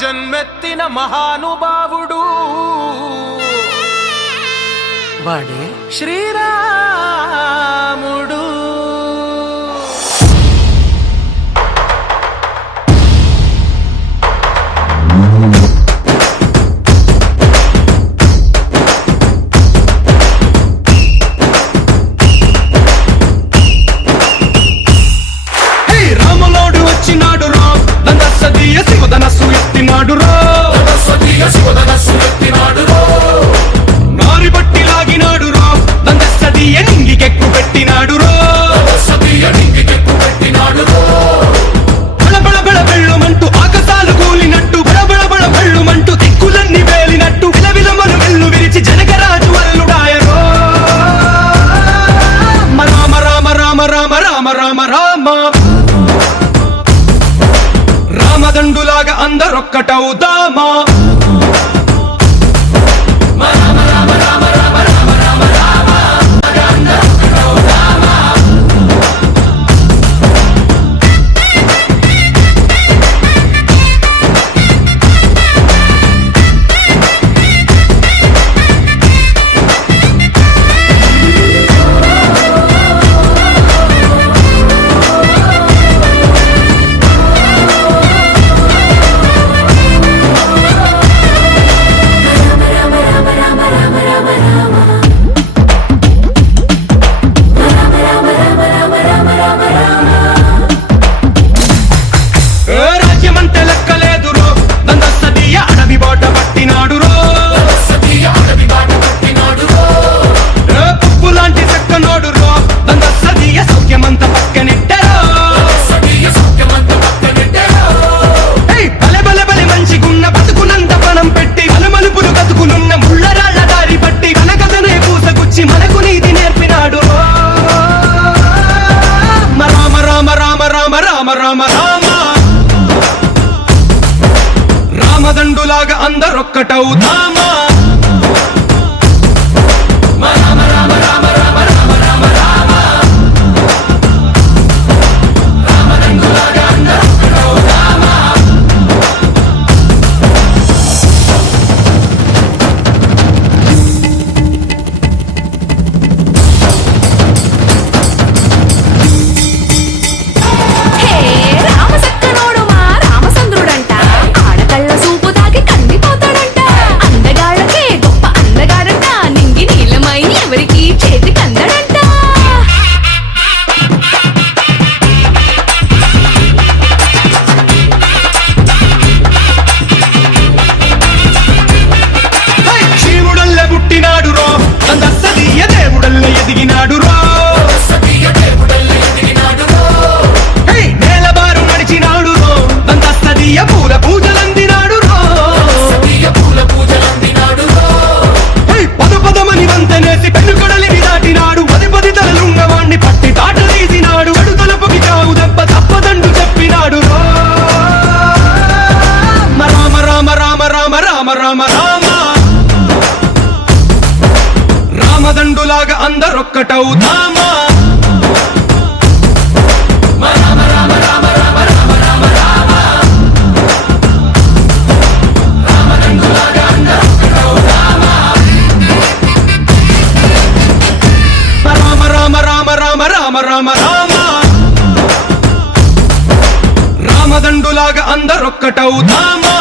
జన్మెత్తిన మహానుభావుడు వాడే శ్రీరాముడు. రాములోడు వచ్చినాడు రా, దండసదీయ శివధనస్సు ఎత్తినాడు రా, నారి బట్టి లాగినాడు రా, దండసదీయ నింగికెక్కు పెట్టినాడు రా, బళబళ బళ బెళ్ళుమంటూ ఆకాశాలు కూలినట్టు, బళబళ బళ బెళ్ళుమంటూ దిక్కులన్నీ వేలినట్టు, విలవిలమను వెల్లు విరిచి జనకరాజు అల్లుడాయరో. రామ రామ రామ రామ రామ రామ రామ రామదండులాగా అందరొక్కటవుదామా. రాజ్యమంటే లెక్కలేదు రో, దండసదీయ అడవి బాట పట్టినాడు రో, పువ్వు లాంటి చక్కనోడు రో, దండసదీయ సౌఖ్యమంత పక్కనెట్టరో. బలె బలె బలె మంచిగున్న బతుకునంత పణం పెట్టి, మలుమలుపులు బతుకులున్న ముళ్ళరాళ్ల దారి పట్టి, మన కథనే పూసగుచ్చి మనకు నీతి నేర్పినాడు రో. రామ రామ రామ రామ రామ రామ రామ రామదండులాగా అందరొక్కటవుదామా. ఎదిగినాడు రో, నేలబారు నడిచినాడు రో, దండసదీయ పూల పూజలందినాడు రో, పద పదమని వంతనేసి పెనుకడలిని దాటినాడు, పది పది తలలున్నవాణ్ణి పట్టి తాట తీసినాడు, అడు తలపుకి చావు దెబ్బ తప్పదండు చెప్పినాడు రో. రామ రామ రామ రామ రామ రామ రామ రామదండులాగా అందరొక్కటవుదామా. రామ రామ రామ రామ రామ రామ రామ రామదండులాగా అందరొక్కటవుదామా.